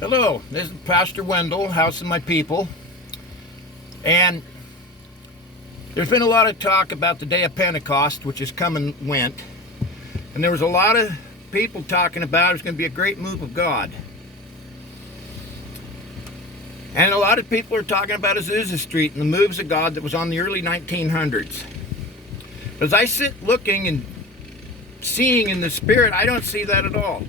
Hello, this is Pastor Wendell, House of My People. And there's been a lot of talk about the day of Pentecost, which has come and went. And there was a lot of people talking about it's going to be a great move of God. And a lot of people are talking about Azusa Street and the moves of God that was on the early 1900s. As I sit looking and seeing in the Spirit, I don't see that at all.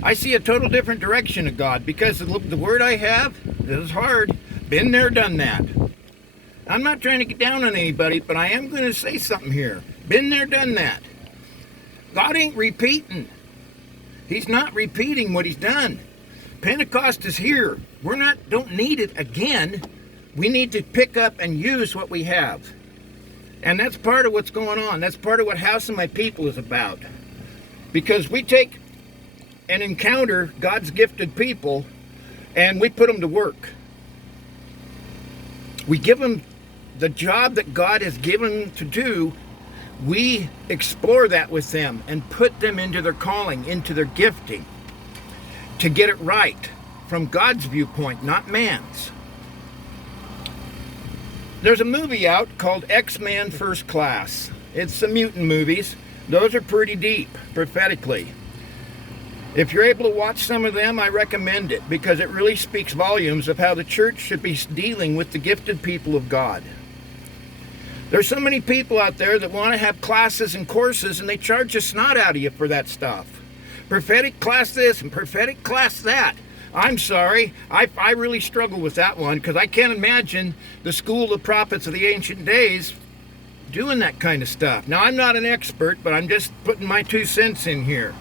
I see a total different direction of God, because the word I have is hard. Been there, done that. I'm not trying to get down on anybody, but I am going to say something here. Been there, done that. God ain't repeating. He's not repeating what he's done. Pentecost is here. Don't need it again. We need to pick up and use what we have. And that's part of what's going on. That's part of what House of My People is about. Because we take and encounter God's gifted people, and we put them to work. We give them the job that God has given them to do. We explore that with them and put them into their calling, into their gifting, to get it right from God's viewpoint, not man's. There's a movie out called X-Men First Class. It's some mutant movies. Those are pretty deep, prophetically. If you're able to watch some of them, I recommend it, because it really speaks volumes of how the church should be dealing with the gifted people of God. There's so many people out there that want to have classes and courses, and they charge the snot out of you for that stuff. Prophetic class this and prophetic class that. I'm sorry, I really struggle with that one, because I can't imagine the school of prophets of the ancient days doing that kind of stuff. Now, I'm not an expert, but I'm just putting my 2 cents in here,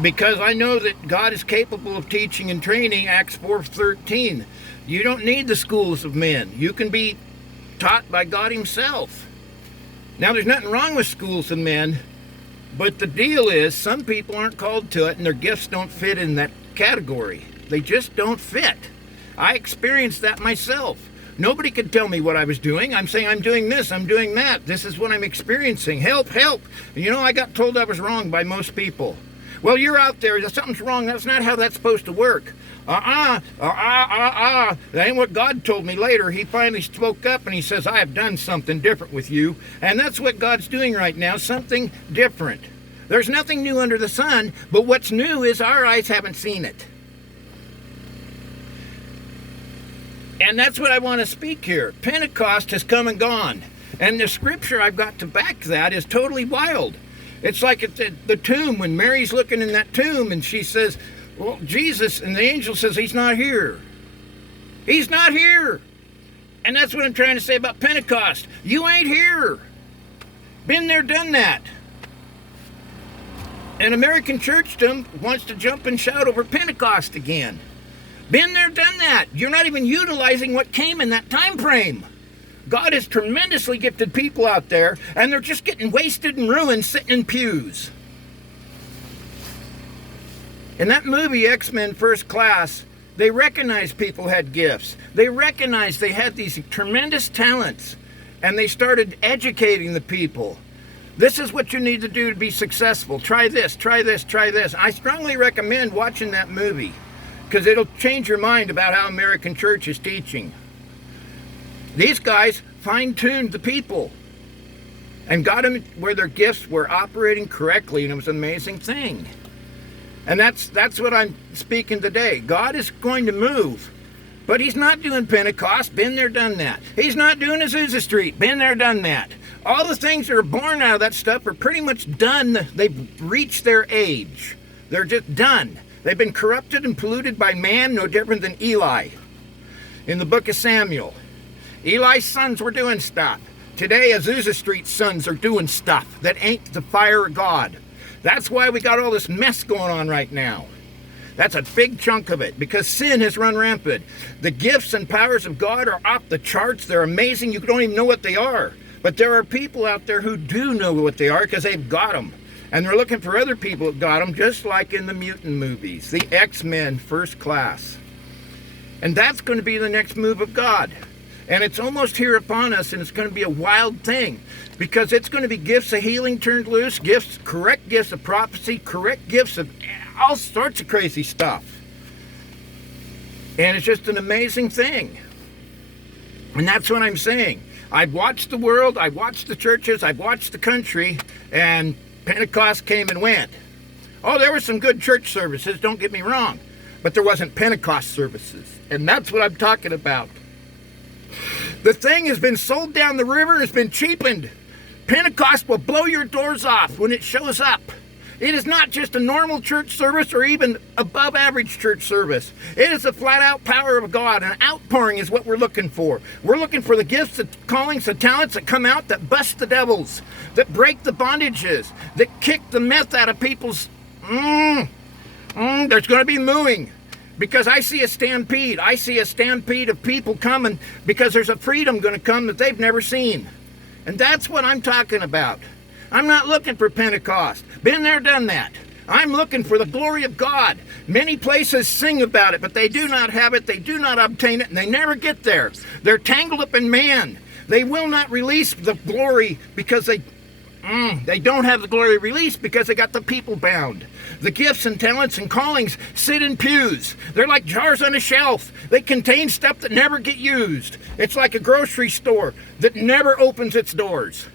because I know that God is capable of teaching and training. Acts 4:13. You don't need the schools of men. You can be taught by God himself. Now, there's nothing wrong with schools of men, but the deal is some people aren't called to it, and their gifts don't fit in that category. They just don't fit. I experienced that myself. Nobody could tell me what I was doing. I'm saying I'm doing this, I'm doing that. This is what I'm experiencing. Help, help. And I got told I was wrong by most people. Well, you're out there. Something's wrong. That's not how that's supposed to work. That ain't what God told me later. He finally spoke up and he says, I have done something different with you. And that's what God's doing right now, something different. There's nothing new under the sun, but what's new is our eyes haven't seen it. And that's what I want to speak here. Pentecost has come and gone. And the scripture I've got to back that is totally wild. It's like at the tomb, when Mary's looking in that tomb and she says, well, Jesus, and the angel says, he's not here. He's not here. And that's what I'm trying to say about Pentecost. You ain't here. Been there, done that. And American churchdom wants to jump and shout over Pentecost again. Been there, done that. You're not even utilizing what came in that time frame. God has tremendously gifted people out there, and they're just getting wasted and ruined sitting in pews. In that movie, X-Men First Class, they recognized people had gifts. They recognized they had these tremendous talents, and they started educating the people. This is what you need to do to be successful. Try this, try this, try this. I strongly recommend watching that movie, because it'll change your mind about how American church is teaching. These guys fine-tuned the people and got them where their gifts were operating correctly, and it was an amazing thing. And that's what I'm speaking today. God is going to move, but he's not doing Pentecost. Been there, done that. He's not doing Azusa Street. Been there, done that. All the things that are born out of that stuff are pretty much done. They've reached their age. They're just done. They've been corrupted and polluted by man, no different than Eli in the book of Samuel. Eli's sons were doing stuff. Today, Azusa Street's sons are doing stuff that ain't the fire of God. That's why we got all this mess going on right now. That's a big chunk of it, because sin has run rampant. The gifts and powers of God are off the charts. They're amazing. You don't even know what they are. But there are people out there who do know what they are, because they've got them. And they're looking for other people that got them, just like in the mutant movies, the X-Men First Class. And that's going to be the next move of God. And it's almost here upon us, and it's going to be a wild thing, because it's going to be gifts of healing turned loose, correct gifts of prophecy, correct gifts of all sorts of crazy stuff. And it's just an amazing thing. And that's what I'm saying. I've watched the world, I've watched the churches, I've watched the country, and Pentecost came and went. Oh, there were some good church services, don't get me wrong, but there wasn't Pentecost services. And that's what I'm talking about. The thing has been sold down the river, it's been cheapened. Pentecost will blow your doors off when it shows up. It is not just a normal church service or even above average church service. It is the flat out power of God. An outpouring is what we're looking for. We're looking for the gifts, the callings, the talents that come out, that bust the devils, that break the bondages, that kick the meth out of people's... There's going to be mooing. Because I see a stampede. I see a stampede of people coming because there's a freedom going to come that they've never seen. And that's what I'm talking about. I'm not looking for Pentecost. Been there, done that. I'm looking for the glory of God. Many places sing about it, but they do not have it, they do not obtain it, and they never get there. They're tangled up in man. They will not release the glory because they don't have the glory released because they got the people bound. The gifts and talents and callings sit in pews. They're like jars on a shelf. They contain stuff that never get used. It's like a grocery store that never opens its doors.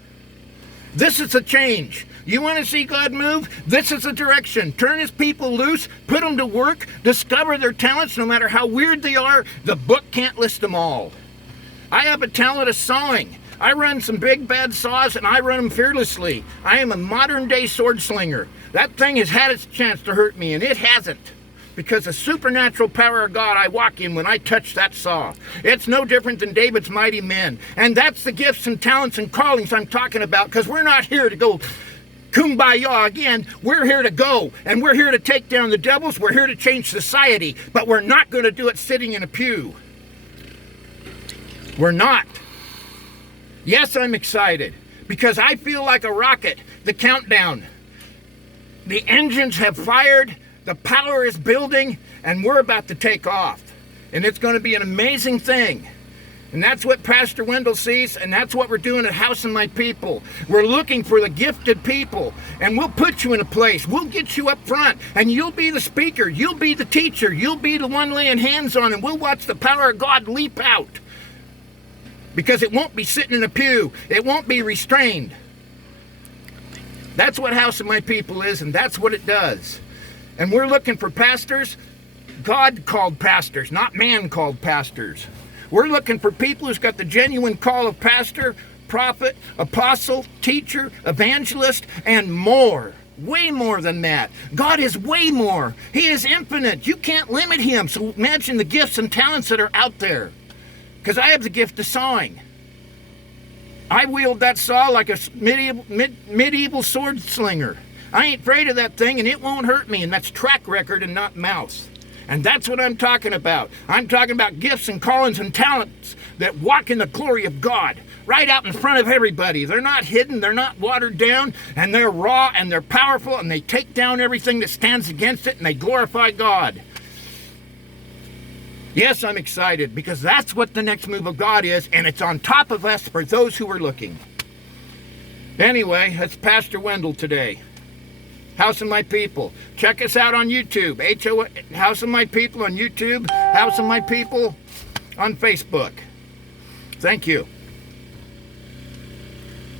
This is a change. You want to see God move? This is the direction. Turn his people loose, put them to work, discover their talents no matter how weird they are. The book can't list them all. I have a talent of sawing. I run some big bad saws and I run them fearlessly. I am a modern day sword slinger. That thing has had its chance to hurt me and it hasn't. Because the supernatural power of God I walk in when I touch that saw. It's no different than David's mighty men. And that's the gifts and talents and callings I'm talking about, because we're not here to go kumbaya again. We're here to go, and we're here to take down the devils. We're here to change society, but we're not going to do it sitting in a pew. We're not. Yes, I'm excited, because I feel like a rocket. The countdown. The engines have fired. The power is building, and we're about to take off. And it's going to be an amazing thing. And that's what Pastor Wendell sees, and that's what we're doing at House of My People. We're looking for the gifted people, and we'll put you in a place. We'll get you up front, and you'll be the speaker. You'll be the teacher. You'll be the one laying hands on, and we'll watch the power of God leap out. Because it won't be sitting in a pew. It won't be restrained. That's what House of My People is, and that's what it does. And we're looking for pastors. God called pastors, not man called pastors. We're looking for people who's got the genuine call of pastor, prophet, apostle, teacher, evangelist, and more. Way more than that. God is way more. He is infinite. You can't limit him. So imagine the gifts and talents that are out there. Because I have the gift of sawing. I wield that saw like a medieval sword slinger. I ain't afraid of that thing, and it won't hurt me, and that's track record and not mouth. And that's what I'm talking about. I'm talking about gifts and callings and talents that walk in the glory of God, right out in front of everybody. They're not hidden, they're not watered down, and they're raw, and they're powerful, and they take down everything that stands against it, and they glorify God. Yes, I'm excited, because that's what the next move of God is, and it's on top of us for those who are looking. Anyway, that's Pastor Wendell today. House of My People. Check us out on YouTube. House of My People on YouTube. House of My People on Facebook. Thank you.